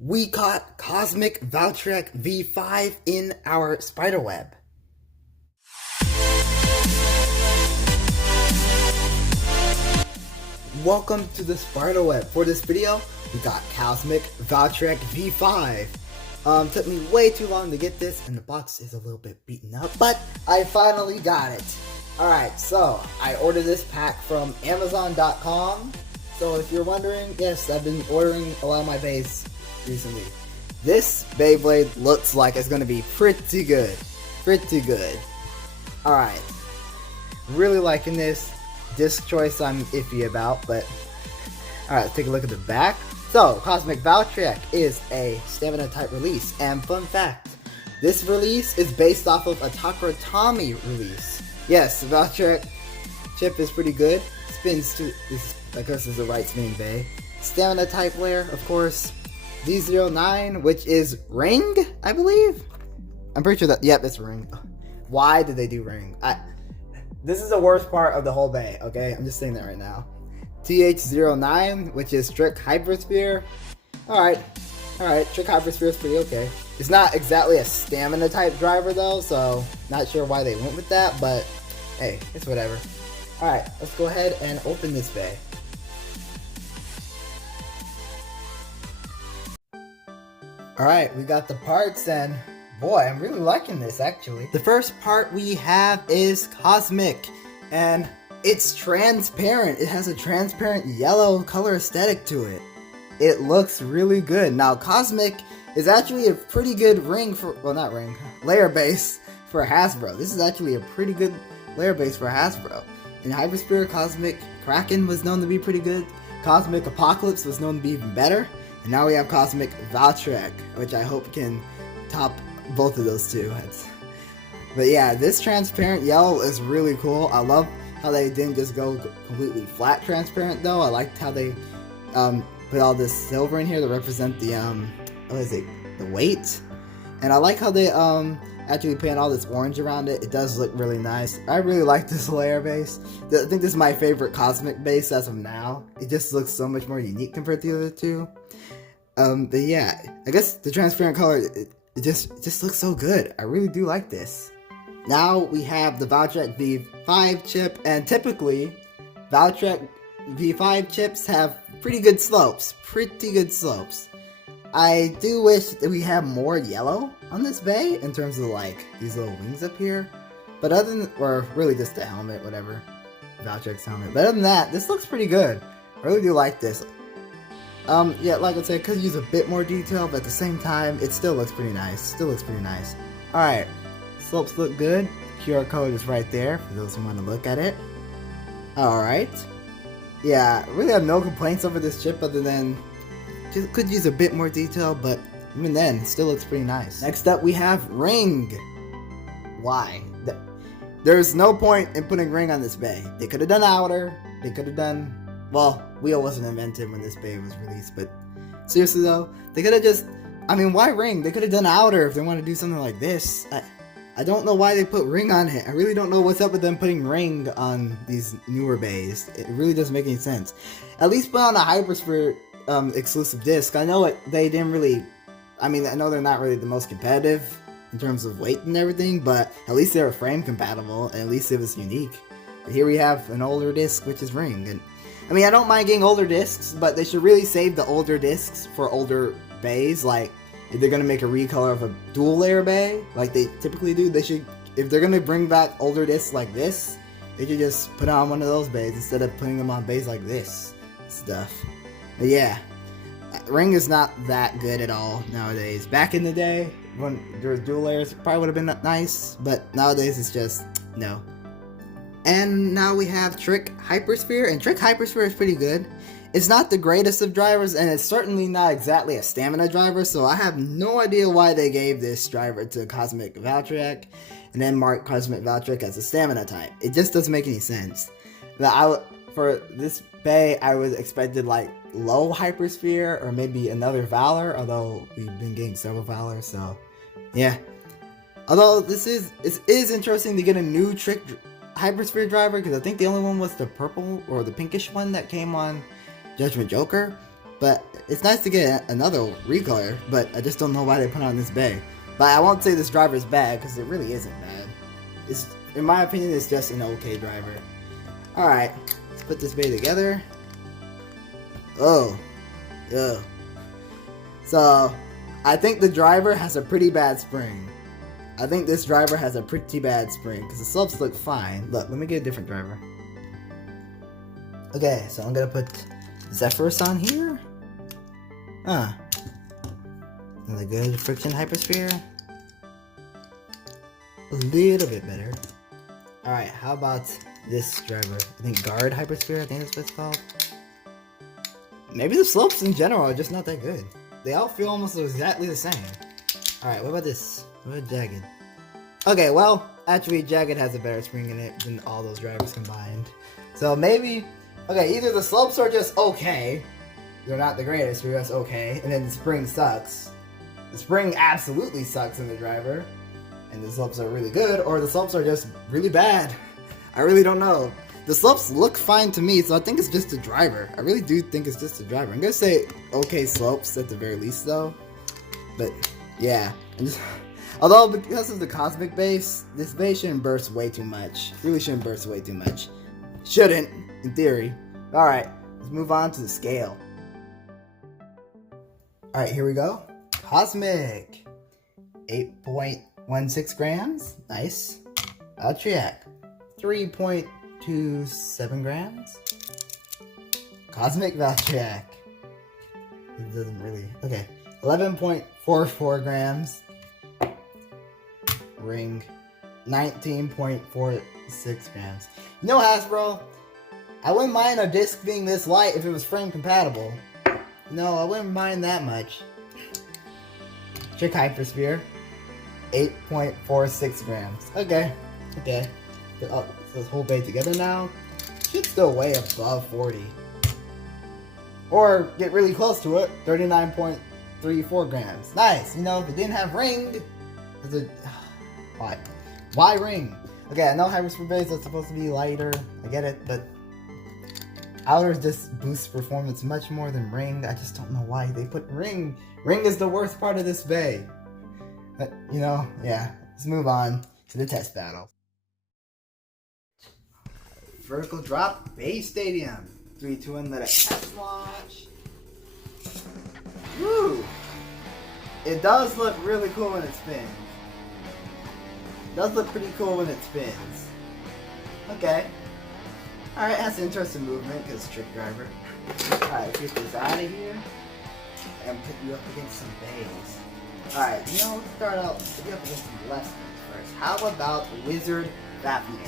We caught Cosmic Valtryek V5 in our spiderweb. Welcome to the spiderweb. For this video, we got Cosmic Valtryek V5. Took me way too long to get this, and the box is a little bit beaten up, but I finally got it. Alright, so I ordered this pack from Amazon.com. So if you're wondering, yes, I've been ordering a lot of my bays recently. This Beyblade looks like it's going to be pretty good. Pretty good. Alright. Really liking this. Disc choice I'm iffy about, but alright, let's take a look at the back. So, Cosmic Valtryek is a stamina type release, and fun fact, this release is based off of a Takara Tomy release. Yes, the Valtryek chip is pretty good. Spins to this, I guess, is the right spinning bay. Stamina type layer, of course. D09, which is ring, I believe. I'm pretty sure that, yep, it's ring. Why did they do ring? This is the worst part of the whole bay, okay? I'm just saying that right now. TH09, which is Trick Hypersphere. Alright, Trick Hypersphere is pretty okay. It's not exactly a stamina type driver though, so not sure why they went with that, but hey, it's whatever. Alright, let's go ahead and open this bay. Alright, we got the parts, and boy, I'm really liking this actually. The first part we have is Cosmic, and it's transparent. It has a transparent yellow color aesthetic to it. It looks really good. Now, Cosmic is actually a pretty good ring for, well, not ring, layer base for Hasbro. This is actually a pretty good layer base for Hasbro. In Hypersphere, Cosmic Kraken was known to be pretty good. Cosmic Apocalypse was known to be even better. And now we have Cosmic Valtryek, which I hope can top both of those two. But yeah, this transparent yellow is really cool. I love how they didn't just go completely flat transparent though. I liked how they put all this silver in here to represent the what is it, the weight. And I like how they actually paint all this orange around it. It does look really nice. I really like this layer base. I think this is my favorite Cosmic base as of now. It just looks so much more unique compared to the other two. But yeah, I guess the transparent color, it just looks so good. I really do like this. Now we have the Valtryek V5 chip, and typically Valtryek V5 chips have pretty good slopes. I do wish that we have more yellow on this bay in terms of like these little wings up here. But other than, or really just the helmet, whatever, Valtryek's helmet. But other than that, this looks pretty good. I really do like this. Yeah, like I said, could use a bit more detail, but at the same time, it still looks pretty nice. Alright, slopes look good. QR code is right there for those who want to look at it. Alright. Yeah, I really have no complaints over this chip other than just could use a bit more detail, but even then, it still looks pretty nice. Next up, we have ring. Why? There's no point in putting ring on this bay. They could have done outer. They could have done... Well, wheel wasn't invented when this bay was released, but seriously though, they could have just, I mean, why ring? They could have done outer if they want to do something like this. I don't know why they put ring on it. I really don't know what's up with them putting ring on these newer bays. It really doesn't make any sense. At least put on a Hypersphere exclusive disc. I know they didn't really, I mean, I know they're not really the most competitive in terms of weight and everything, but at least they were frame compatible, and at least it was unique. But here we have an older disc, which is ring, and I mean, I don't mind getting older discs, but they should really save the older discs for older bays. Like, if they're going to make a recolor of a dual layer bay, like they typically do, they should, if they're going to bring back older discs like this, they should just put on one of those bays instead of putting them on bays like this stuff. But yeah, ring is not that good at all nowadays. Back in the day, when there was dual layers, it probably would have been nice, but nowadays it's just, no. And now we have Trick Hypersphere, and Trick Hypersphere is pretty good. It's not the greatest of drivers, and it's certainly not exactly a stamina driver, so I have no idea why they gave this driver to Cosmic Valtryek, and then marked Cosmic Valtryek as a stamina type. It just doesn't make any sense. For this bay, I was expected like low Hypersphere, or maybe another Valor, although we've been getting several Valors, so yeah. Although it is interesting to get a new Trick Hypersphere driver, because I think the only one was the purple or the pinkish one that came on Judgment Joker. But it's nice to get another recolor, but I just don't know why they put it on this bay. But I won't say this driver is bad, because it really isn't bad. It's, in my opinion, it's just an okay driver. Alright, let's put this bay together. Oh. Ugh. So, I think the driver has a pretty bad spring. I think this driver has a pretty bad spring, because the slopes look fine. Look, let me get a different driver. Okay, so I'm gonna put Zephyrus on here. Another good friction Hypersphere. A little bit better. Alright, how about this driver? I think Guard Hypersphere, I think that's what it's called. Maybe the slopes in general are just not that good. They all feel almost exactly the same. Alright, what about this? What about Jagged? Okay, well, actually Jagged has a better spring in it than all those drivers combined. So maybe, okay, either the slopes are just okay, they're not the greatest, they're just okay, and then the spring sucks. The spring absolutely sucks in the driver, and the slopes are really good, or the slopes are just really bad. I really don't know. The slopes look fine to me, so I think it's just a driver. I really do think it's just a driver. I'm gonna say okay slopes at the very least though. But yeah, although because of the cosmic base, this base shouldn't burst way too much. Really shouldn't burst way too much. Shouldn't, in theory. Alright, let's move on to the scale. Alright, here we go. Cosmic. 8.16 grams. Nice. Valtryek. 3.27 grams. Cosmic Valtryek. It doesn't really... Okay. 11.44 grams. Ring. 19.46 grams. You know, Hasbro, I wouldn't mind a disc being this light if it was frame compatible. No, I wouldn't mind that much. Trick Hypersphere. 8.46 grams. Okay. Okay. Oh, so this whole bay together now. Should still weigh above 40. Or get really close to it. 39.34 grams. Nice. You know, if it didn't have ring, why? Why ring? Okay, I know Hypersphere bays are supposed to be lighter. I get it, but outer just boosts performance much more than ring. I just don't know why they put ring. Ring is the worst part of this bay. But, you know, yeah. Let's move on to the test battle. Vertical drop, Bay Stadium. 3, 2, 1, let it test launch. Woo! It does look really cool when it spins. It does look pretty cool when it spins. Okay. Alright, that's an interesting movement because it's trick driver. Alright, get this out of here and put you up against some bays. Alright, you know, let's start out, put you up against some less ones first. How about Wizard Fafnir?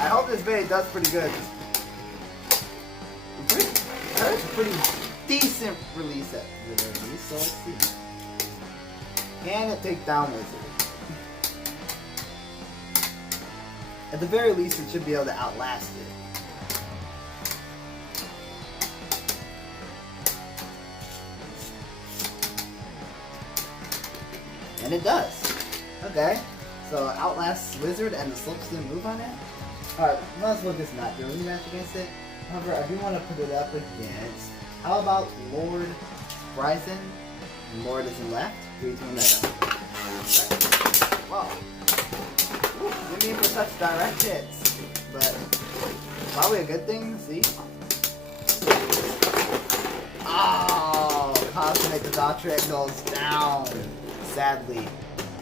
I hope this bay does pretty good. That's a pretty decent release at the very least, so let's see. Can it take down Wizard? At the very least, it should be able to outlast it. And it does. Okay. So outlasts Wizard and the slopes didn't move on it. Alright, might as well just not do a rematch against it. However, I do want to put it up against. How about Lord Bryson? Lord is in left. 3, 2, 1, let go. Wow. Didn't mean for such direct hits, but probably a good thing. See? Oh, Cosmic Valtryek goes down. Sadly.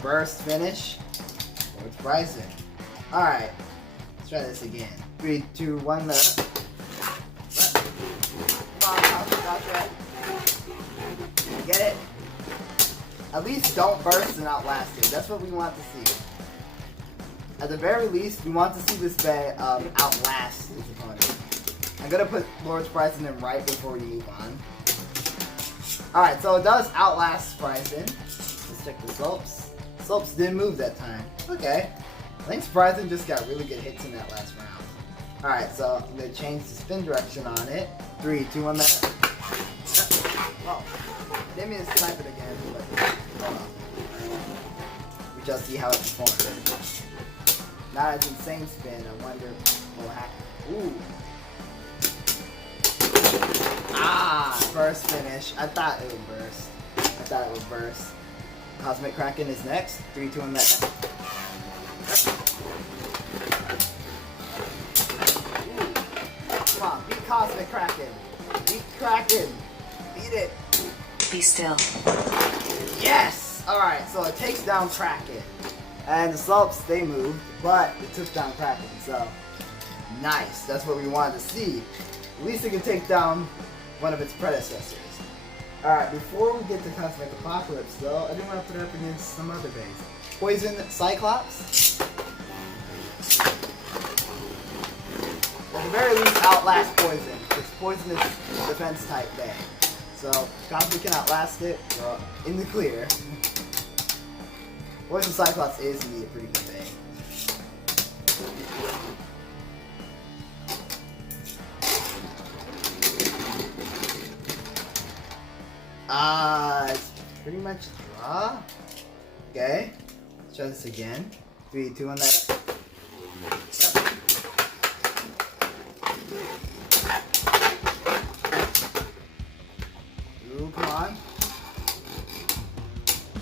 Burst finish. Lord Bryson. Alright. Let's try this again. 3, 2, 1, let go. Come on, Cosmic Valtryek. Get it? At least don't burst and outlast it. That's what we want to see. At the very least, we want to see this bay outlast its opponent. I'm gonna put Lord Bryson in right before we move on. Alright, so it does outlast Bryson. Let's check the slopes. Slopes didn't move that time. Okay. I think Bryson just got really good hits in that last round. Alright, so I'm gonna change the spin direction on it. 3, 2, 1, let go. Oh. I didn't mean to snipe it again, but hold on. We shall see how it performs. Now it's insane spin, I wonder what will happen. Ooh. Ah, burst finish. I thought it would burst. Cosmic Kraken is next. 3, 2, 1, that. Come on, beat Cosmic Kraken. Beat Kraken. Beat it. Be still. Yes! Alright, so it takes down Kraken. And the slopes, they moved, but it took down Kraken, so nice. That's what we wanted to see. At least it can take down one of its predecessors. Alright, before we get to Cosmic Apocalypse though, I do want to put it up against some other bays. Poison Cyclops. At the very least, outlast Poison, because Poison is a defense type bay. So, Cosmic can outlast it, we're in the clear. Poison Cyclops is indeed a pretty good bay. It's pretty much a draw. Okay, let's try this again. 3, 2, 1, that. Yep. Ooh, come on.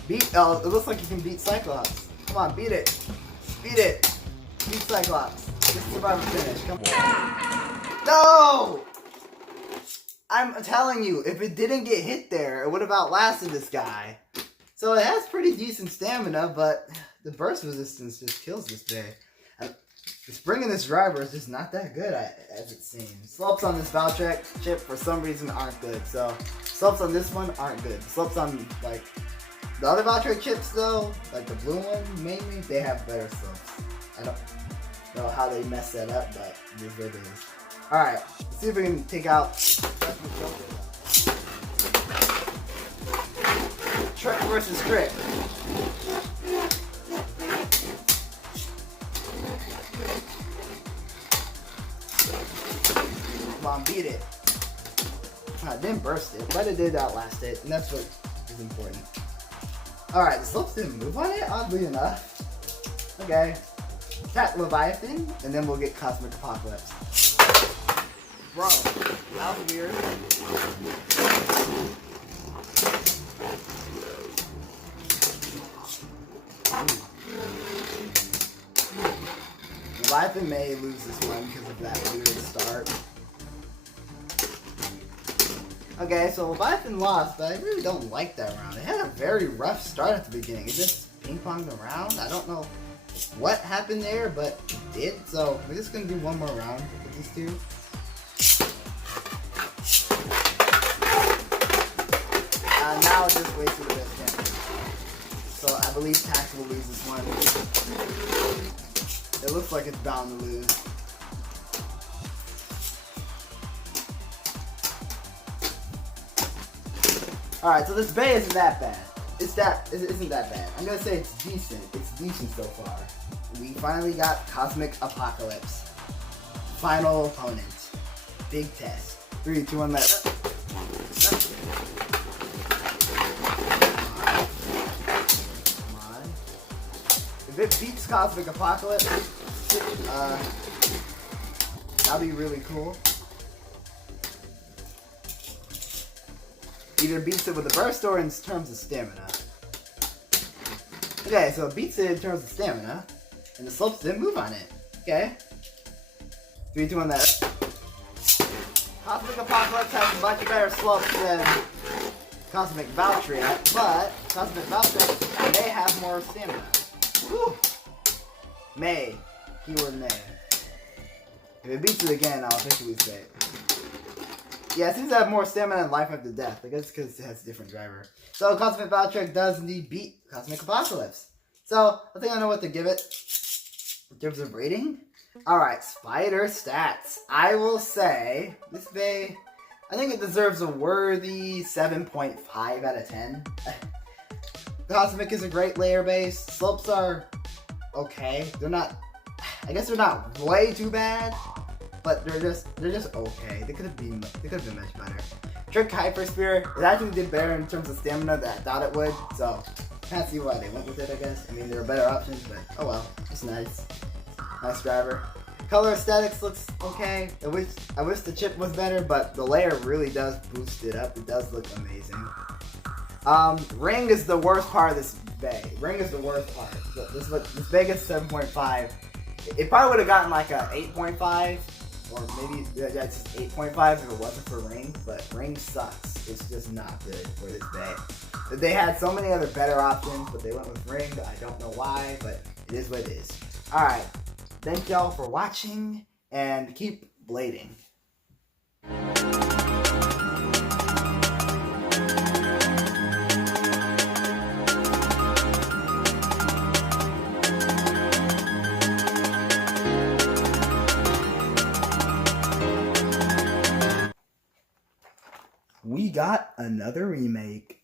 Beat, oh, it looks like you can beat Cyclops. Come on, beat it. Beat it. Beat Cyclops. Just survive and finish, come on. No! I'm telling you, if it didn't get hit there, it would have outlasted this guy. So it has pretty decent stamina, but the burst resistance just kills this bay. The spring in this driver is just not that good, as it seems. Slopes on this Valtryek chip, for some reason, aren't good. So, slopes on this one aren't good. Slopes on, like, the other Valtryek chips, though, like the blue one, mainly, they have better slopes. I don't know how they messed that up, but it is what it is. Alright, let's see if we can take out Trick versus Trick. Come on, beat it. I didn't burst it, but it did outlast it, and that's what is important. Alright, the slopes didn't move on it, oddly enough. Okay. Attack Leviathan, and then we'll get Cosmic Apocalypse. Bro, that was weird. Leviathan may lose this one because of that weird start. Okay, so Leviathan lost, but I really don't like that round. It had a very rough start at the beginning. It just ping-ponged around. I don't know what happened there, but it did. So we're just going to do one more round with these two. Now it just wasted the best damage. So I believe Tax will lose this one. It looks like it's bound to lose. Alright, so this bay isn't that bad. It isn't that bad. I'm gonna say it's decent. It's decent so far. We finally got Cosmic Apocalypse. Final opponent. Big test. 3, 2, 1, let. If it beats Cosmic Apocalypse, that'll be really cool. Either beats it with a burst or in terms of stamina. Okay, so it beats it in terms of stamina, and the slopes didn't move on it. Okay. 3, 2, 1, that. Cosmic Apocalypse has much better slopes than Cosmic Valtryek, but Cosmic Valtryek may have more stamina. Whew. May. Keyword may. If it beats it again, I'll officially say it. Yeah, it seems to have more stamina and life after death. I guess because it has a different driver. So Cosmic Valtryek does indeed beat Cosmic Apocalypse. So I think I know what to give it in terms of rating. Alright, Spyder stats. I will say this bay, I think it deserves a worthy 7.5 out of 10. Cosmic is a great layer base. Slopes are okay. They're not, I guess they're not way too bad, but they're just okay. They could have been much better. Trick Hypersphere, it actually did better in terms of stamina than I thought it would, so can't see why they went with it, I guess. I mean, there are better options, but oh well, it's nice. Nice driver. Color aesthetics looks okay. I wish the chip was better, but the layer really does boost it up. It does look amazing. Ring is the worst part of this bay. Ring is the worst part. This bay gets 7.5. It probably would have gotten like a 8.5, or maybe just 8.5 if it wasn't for Ring. But Ring sucks. It's just not good for this bay. They had so many other better options, but they went with Ring. I don't know why, but it is what it is. All right. Thank y'all for watching, and keep blading. We got another remake.